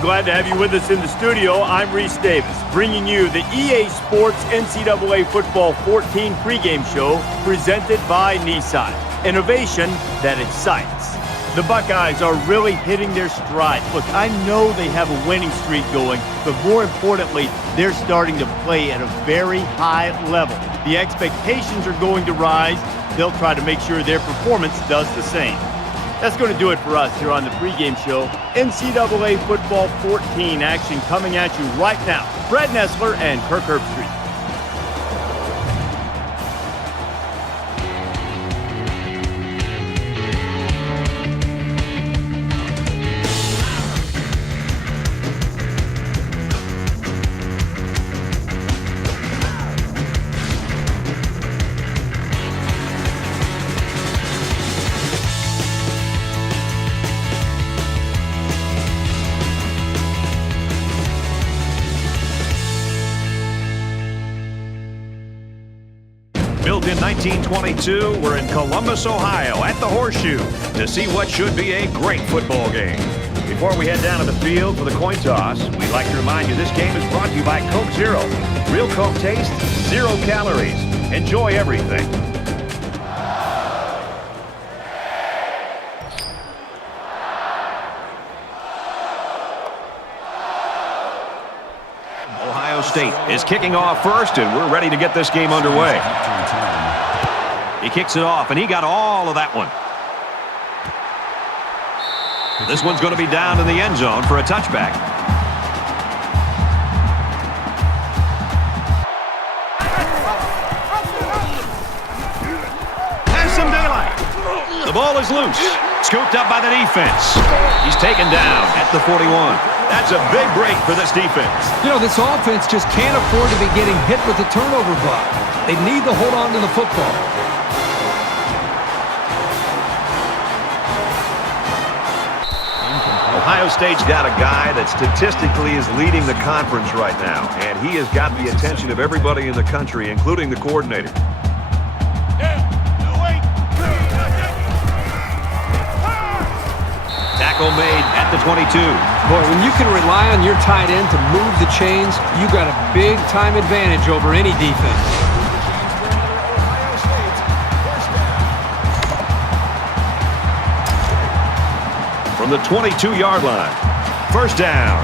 Glad to have you with us in the studio. I'm Reese Davis, bringing you the EA Sports NCAA Football 14 pregame show presented by Nissan. Innovation that excites. The Buckeyes are really hitting their stride. Look, I know they have a winning streak going, but more importantly, they're starting to play at a very high level. The expectations are going to rise. They'll try to make sure their performance does the same. That's going to do it for us here on the pregame show. NCAA Football 14 action coming at you right now. Brad Nessler and Kirk Herbstreit. Built in 1922, we're in Columbus, Ohio, at the Horseshoe, to see what should be a great football game. Before we head down to the field for the coin toss, we'd like to remind you this game is brought to you by Coke Zero. Real Coke taste, 0 calories. Enjoy everything. Ohio State is kicking off first, and we're ready to get this game underway. He kicks it off, and he got all of that one. This one's going to be down in the end zone for a touchback. Has some daylight. The ball is loose. Scooped up by the defense. He's taken down at the 41. That's a big break for this defense. You know, this offense just can't afford to be getting hit with the turnover bug. They need to hold on to the football. Ohio State's got a guy that statistically is leading the conference right now, and he has got the attention of everybody in the country, including the coordinator. Tackle made at the 22. Boy, when you can rely on your tight end to move the chains, you got a big-time advantage over any defense. From the 22-yard line. First down.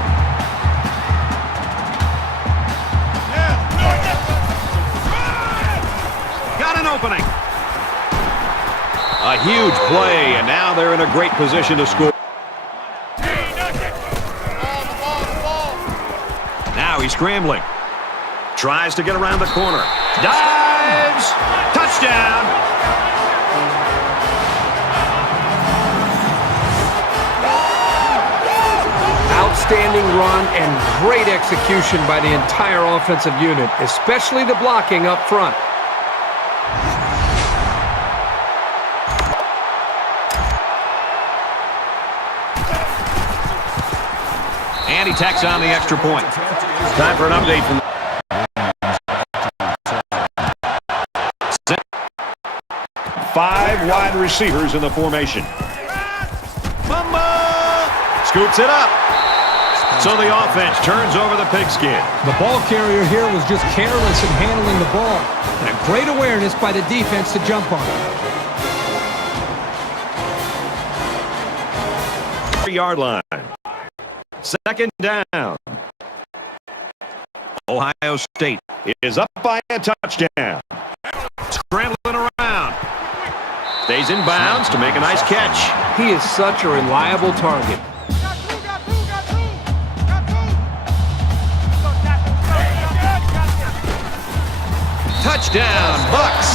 Got an opening. A huge play, and now they're in a great position to score. Now he's scrambling. Tries to get around the corner. Dives. Touchdown. Outstanding run and great execution by the entire offensive unit, especially the blocking up front. And he tacks on the extra point. Time for an update from 5 wide receivers in the formation. Scoops it up. So the offense turns over the pigskin. The ball carrier here was just careless in handling the ball. And a great awareness by the defense to jump on it. 3-yard line. Second down. Ohio State is up by a touchdown. Scrambling around. Stays in bounds to make a nice catch. He is such a reliable target. Touchdown, Bucks.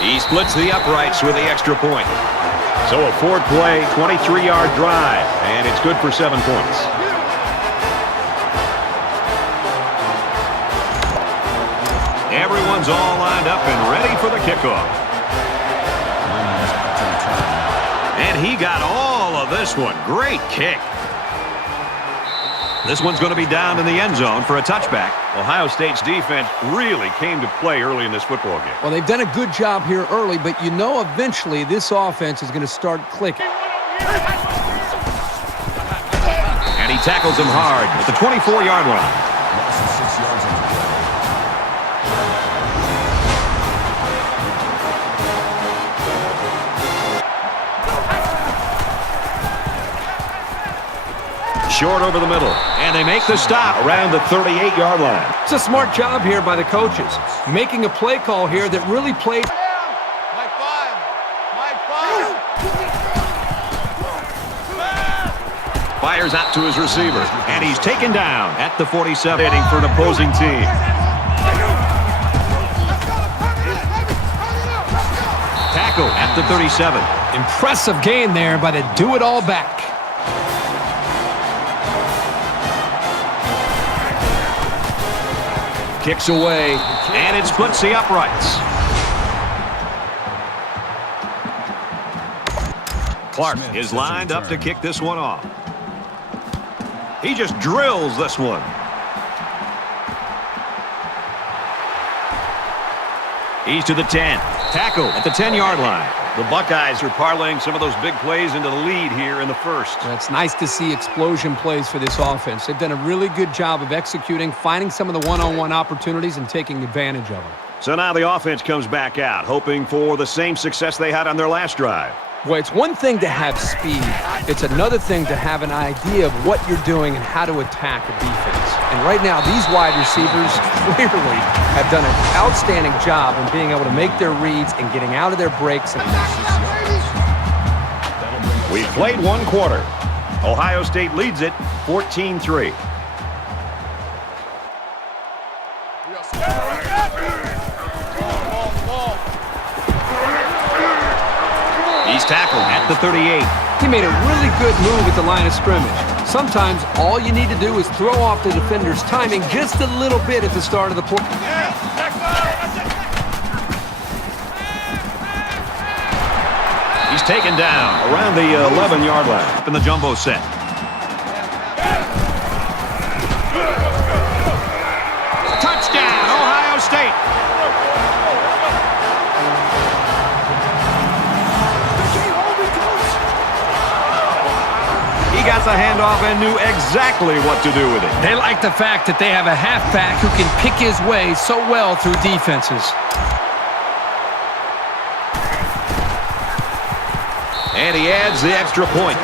He splits the uprights with the extra point. So a 4-play, 23-yard drive, and it's good for 7 points. Everyone's all lined up and ready for the kickoff. And he got all of this one. Great kick. This one's going to be down in the end zone for a touchback. Ohio State's defense really came to play early in this football game. Well, they've done a good job here early, but you know eventually this offense is going to start clicking. And he tackles him hard at the 24-yard line. Short over the middle, and they make the stop around the 38-yard line. It's a smart job here by the coaches, making a play call here that really played. Fires out to his receiver, and he's taken down at the 47, heading for an opposing team. Tackle at the 37. Impressive gain there by the do-it-all back. Kicks away, and it splits the uprights. Clark is lined up to kick this one off. He just drills this one. He's to the 10. Tackle at the 10-yard line. The Buckeyes are parlaying some of those big plays into the lead here in the first. It's nice to see explosion plays for this offense. They've done a really good job of executing, finding some of the one-on-one opportunities and taking advantage of them. So now the offense comes back out, hoping for the same success they had on their last drive. Well, it's one thing to have speed. It's another thing to have an idea of what you're doing and how to attack a defense. And right now, these wide receivers clearly have done an outstanding job in being able to make their reads and getting out of their breaks. We've played one quarter. Ohio State leads it 14-3. He's tackled at the 38. He made a really good move at the line of scrimmage. Sometimes all you need to do is throw off the defender's timing just a little bit at the start of the play. He's taken down around the 11-yard line up in the jumbo set. Touchdown, Ohio State. He got the handoff and knew exactly what to do with it. They like the fact that they have a halfback who can pick his way so well through defenses. And he adds the extra point.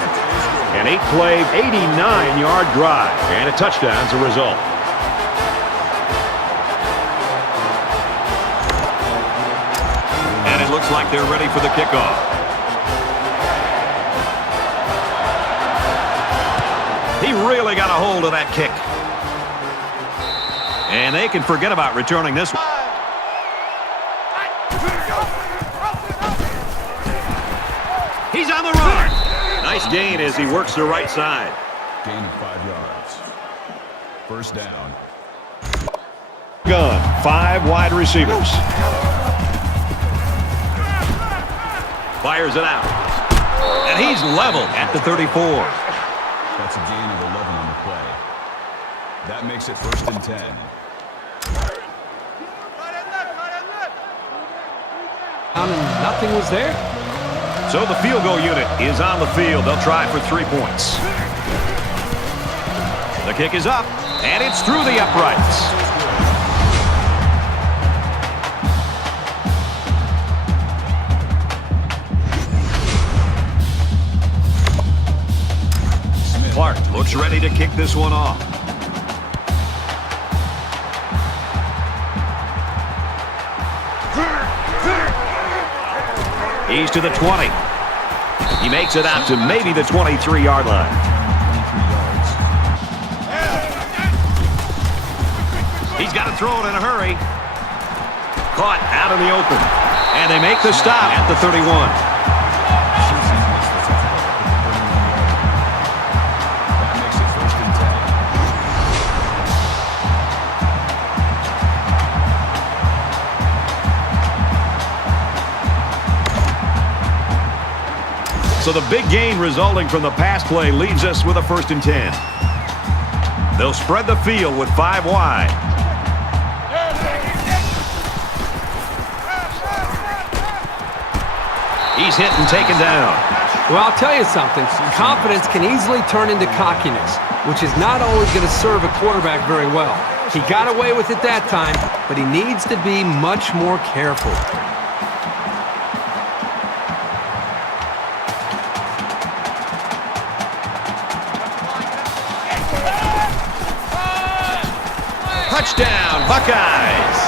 An 8-play, 89-yard drive, and a touchdown's a result. And it looks like they're ready for the kickoff. He really got a hold of that kick. And they can forget about returning this one. He's on the run. Nice gain as he works the right side. Gain of 5 yards. First down. Gun, 5 wide receivers. Fires it out. And he's leveled at the 34. That's a gain of 11 on the play. That makes it first and 10. And nothing was there. So the field goal unit is on the field. They'll try for 3 points. The kick is up, and it's through the uprights. Clark looks ready to kick this one off. He's to the 20. He makes it out to maybe the 23-yard line. He's got to throw it in a hurry. Caught out in the open. And they make the stop at the 31. So the big gain resulting from the pass play leaves us with a first and 10. They'll spread the field with 5 wide. He's hit and taken down. Well, I'll tell you something. Confidence can easily turn into cockiness, which is not always going to serve a quarterback very well. He got away with it that time, but he needs to be much more careful. Touchdown, Buckeyes!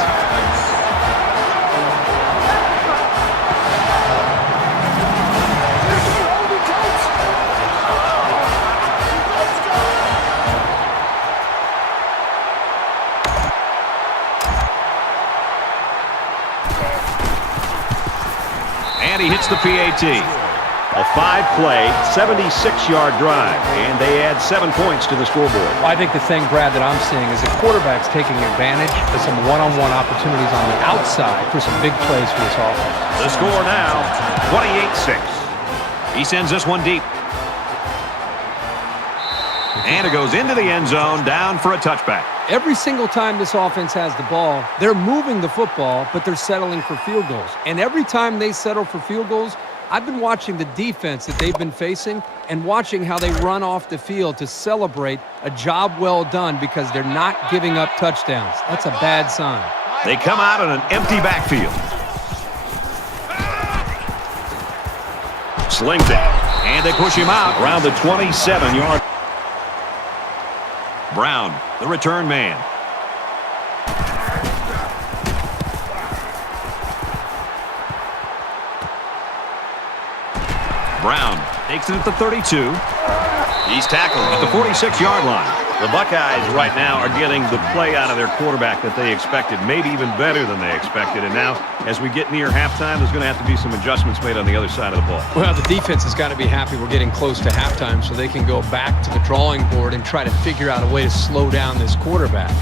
And he hits the PAT. A 5-play, 76-yard drive, and they add 7 points to the scoreboard. I think the thing, Brad, that I'm seeing is the quarterback's taking advantage of some one-on-one opportunities on the outside for some big plays for this offense. The score now, 28-6. He sends this one deep. And it goes into the end zone, down for a touchback. Every single time this offense has the ball, they're moving the football, but they're settling for field goals. And every time they settle for field goals, I've been watching the defense that they've been facing and watching how they run off the field to celebrate a job well done because they're not giving up touchdowns. That's a bad sign. They come out in an empty backfield. Slings it, and they push him out around the 27-yard. Brown, the return man. Brown takes it at the 32. He's tackled at the 46-yard line. The Buckeyes right now are getting the play out of their quarterback that they expected, maybe even better than they expected. And now, as we get near halftime, there's going to have to be some adjustments made on the other side of the ball. Well, the defense has got to be happy we're getting close to halftime so they can go back to the drawing board and try to figure out a way to slow down this quarterback.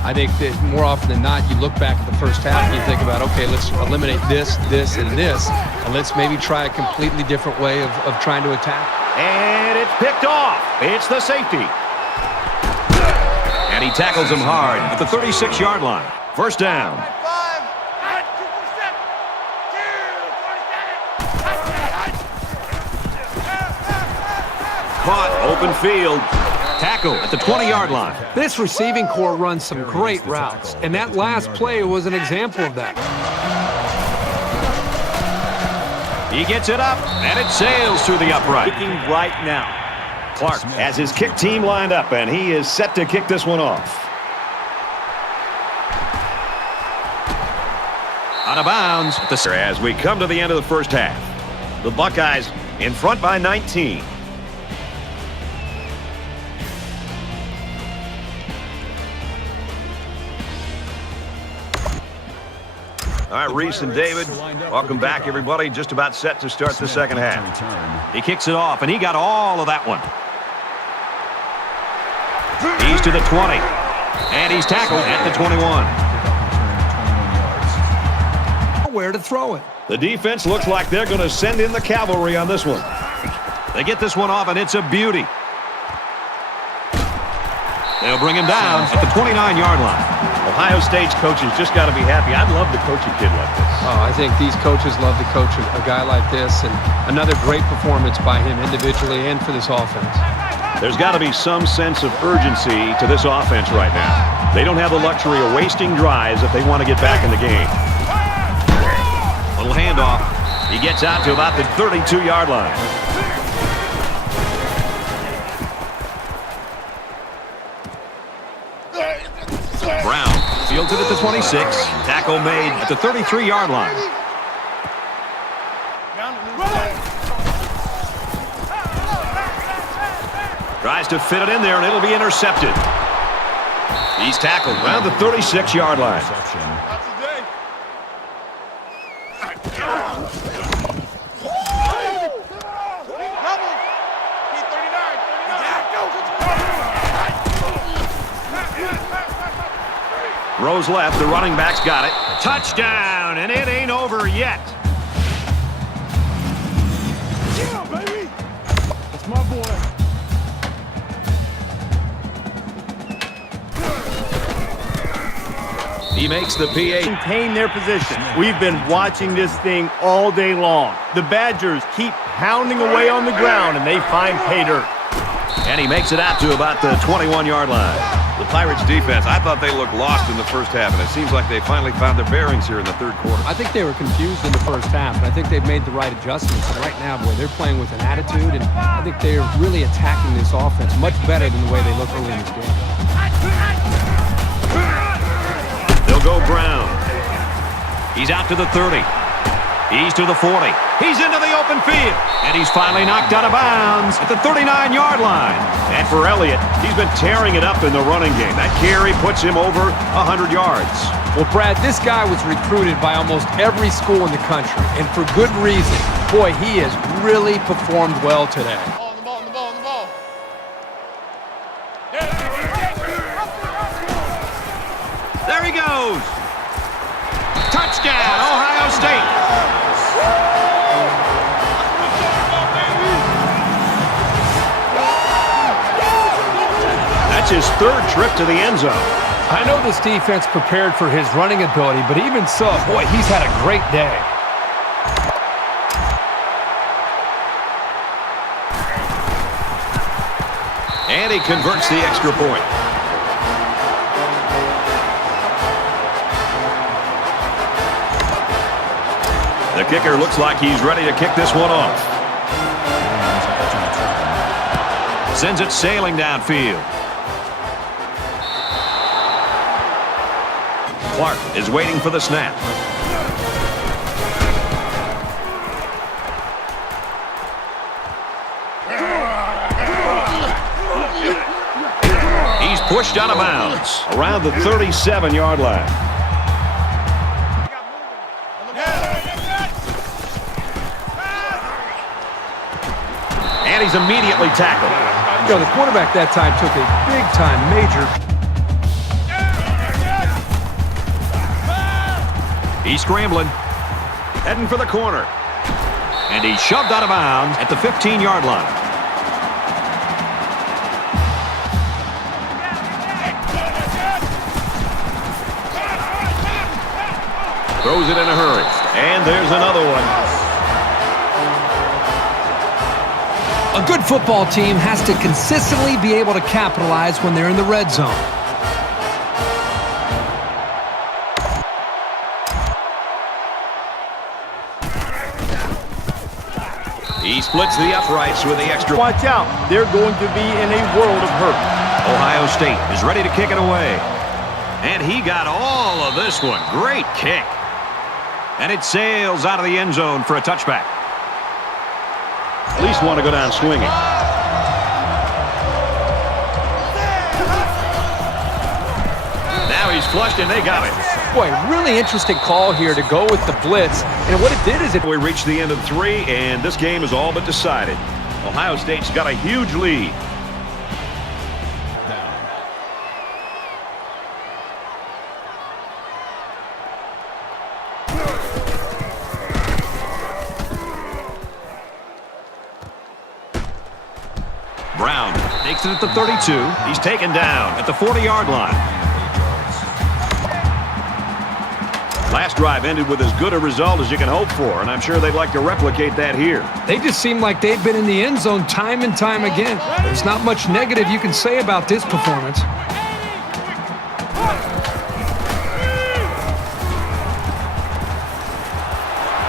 I think that more often than not, you look back at the first half and you think about, okay, let's eliminate this, this, and this, and let's maybe try a completely different way of trying to attack. And it's picked off. It's the safety. And he tackles him hard at the 36-yard line. First down. Caught, open field. Tackle at the 20-yard line. This receiving core runs some great routes, and that last play was an example of that. He gets it up, and it sails through the upright. Kicking right now. Clark has his kick team lined up, and he is set to kick this one off. Out of bounds as we come to the end of the first half. The Buckeyes in front by 19. All right, Reese and David, welcome back, everybody. Just about set to start the second half. He kicks it off, and he got all of that one. He's to the 20, and he's tackled at the 21. Where to throw it. The defense looks like they're going to send in the cavalry on this one. They get this one off, and it's a beauty. They'll bring him down at the 29-yard line. Ohio State's coaches just got to be happy. I'd love to coach a kid like this. Oh, I think these coaches love to coach a guy like this, and another great performance by him individually and for this offense. There's got to be some sense of urgency to this offense right now. They don't have the luxury of wasting drives if they want to get back in the game. Little handoff. He gets out to about the 32-yard line. Brown fields it at the 26. Tackle made at the 33-yard line. Tries to fit it in there, and it'll be intercepted. He's tackled around the 36-yard line. Rose left, the running back's got it. Touchdown, and it ain't over yet. Yeah, baby! That's my boy. He makes the PA. Maintain their position. We've been watching this thing all day long. The Badgers keep pounding away on the ground, and they find pay dirt. And he makes it out to about the 21-yard line. The Pirates defense, I thought they looked lost in the first half, and it seems like they finally found their bearings here in the third quarter. I think they were confused in the first half, and I think they've made the right adjustments. And right now, boy, they're playing with an attitude, and I think they're really attacking this offense much better than the way they looked early in this game. They'll go Brown. He's out to the 30. He's to the 40. He's into the open field. And he's finally knocked out of bounds at the 39-yard line. And for Elliott, he's been tearing it up in the running game. That carry puts him over 100 yards. Well, Brad, this guy was recruited by almost every school in the country, and for good reason. Boy, he has really performed well today. There he goes. Touchdown, Ohio State. That's his third trip to the end zone. I know this defense prepared for his running ability, but even so, boy, he's had a great day. And he converts the extra point. The kicker looks like he's ready to kick this one off. Sends it sailing downfield. Clark is waiting for the snap. He's pushed out of bounds around the 37-yard line. And he's immediately tackled. You know, the quarterback that time took a big-time major. He's scrambling, heading for the corner. And he's shoved out of bounds at the 15-yard line. Throws it in a hurry. And there's another one. A good football team has to consistently be able to capitalize when they're in the red zone. He splits the uprights with the extra. Watch out. They're going to be in a world of hurt. Ohio State is ready to kick it away. And he got all of this one. Great kick. And it sails out of the end zone for a touchback. At least want to go down swinging. Now he's flushed and they got it. Boy, really interesting call here to go with the blitz. And what it did is We reached the end of 3, and this game is all but decided. Ohio State's got a huge lead. Brown takes it at the 32. He's taken down at the 40-yard line. Last drive ended with as good a result as you can hope for, and I'm sure they'd like to replicate that here. they just seem like they've been in the end zone time and time again. There's not much negative you can say about this performance.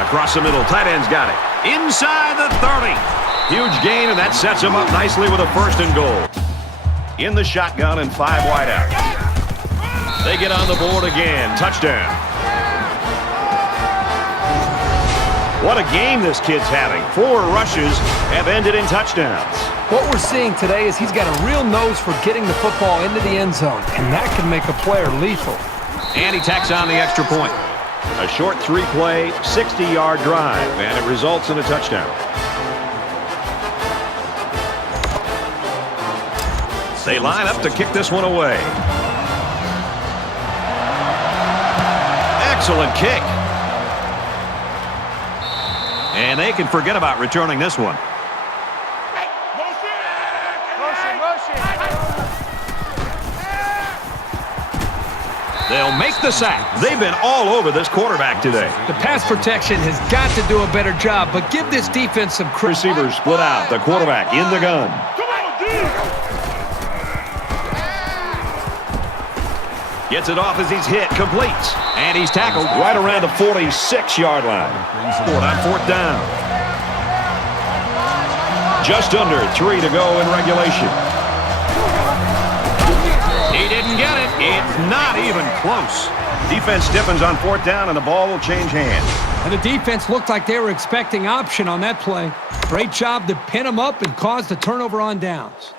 Across the middle, tight end's got it. Inside the 30. Huge gain, and that sets him up nicely with a 1st and goal. In the shotgun and 5 wide out. They get on the board again. Touchdown. What a game this kid's having. 4 rushes have ended in touchdowns. What we're seeing today is he's got a real nose for getting the football into the end zone, and that can make a player lethal. And he tacks on the extra point. A short 3-play, 60-yard drive, and it results in a touchdown. They line up to kick this one away. Excellent kick. And they can forget about returning this one. They'll make the sack. They've been all over this quarterback today. The pass protection has got to do a better job, but give this defense some credit. Receivers split out. The quarterback in the gun. Gets it off as he's hit. Completes. And he's tackled right around the 46-yard line. On fourth down. Just under 3 to go in regulation. He didn't get it. It's not even close. Defense stiffens on fourth down, and the ball will change hands. And the defense looked like they were expecting option on that play. Great job to pin them up and cause the turnover on downs.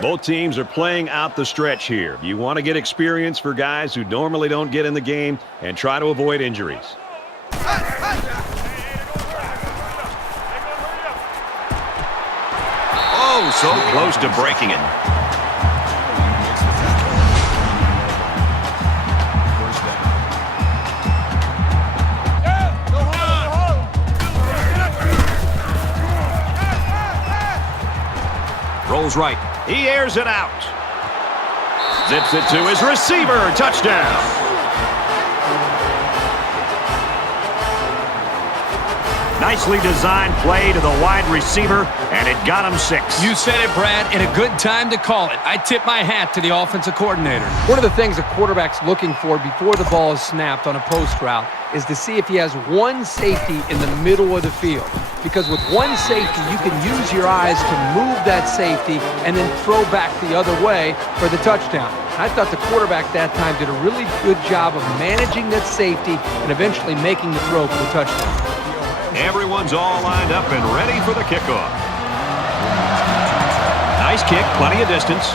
Both teams are playing out the stretch here. You want to get experience for guys who normally don't get in the game and try to avoid injuries. Oh, so close to breaking it. Rolls right. He airs it out. Zips it to his receiver. Touchdown. Nicely designed play to the wide receiver, and it got him 6. You said it, Brad, and a good time to call it. I tip my hat to the offensive coordinator. One of the things a quarterback's looking for before the ball is snapped on a post route is to see if he has one safety in the middle of the field. Because with one safety, you can use your eyes to move that safety and then throw back the other way for the touchdown. I thought the quarterback that time did a really good job of managing that safety and eventually making the throw for the touchdown. Everyone's all lined up and ready for the kickoff. Nice kick, plenty of distance.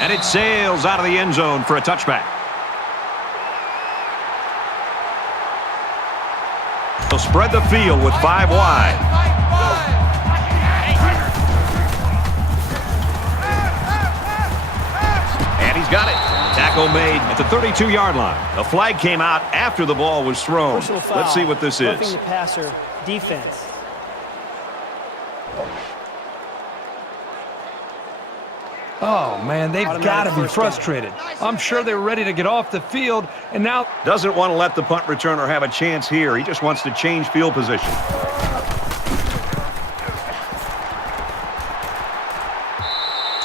And it sails out of the end zone for a touchback. They'll spread the field with 5 wide. And he's got it. Tackle made at the 32-yard line. The flag came out after the ball was thrown. Let's see what this is. Roughing the passer, defense. Oh, man, they've got to be frustrated. I'm sure they were ready to get off the field, and now... Doesn't want to let the punt returner have a chance here. He just wants to change field position.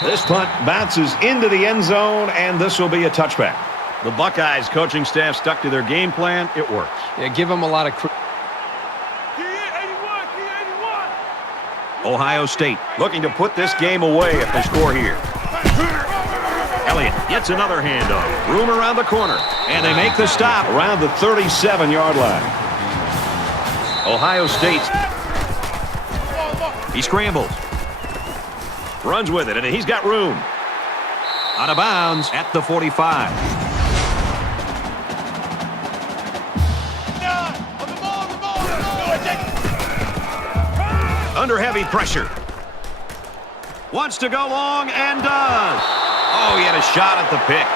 This punt bounces into the end zone, and this will be a touchback. The Buckeyes coaching staff stuck to their game plan. It works. Yeah, give them a lot of credit. Ohio State looking to put this game away if they score here. Elliott gets another handoff. Room around the corner. And they make the stop around the 37-yard line. Ohio State. He scrambles. Runs with it, and he's got room. Out of bounds at the 45. Under heavy pressure. Wants to go long and does. Oh, he had a shot at the pick.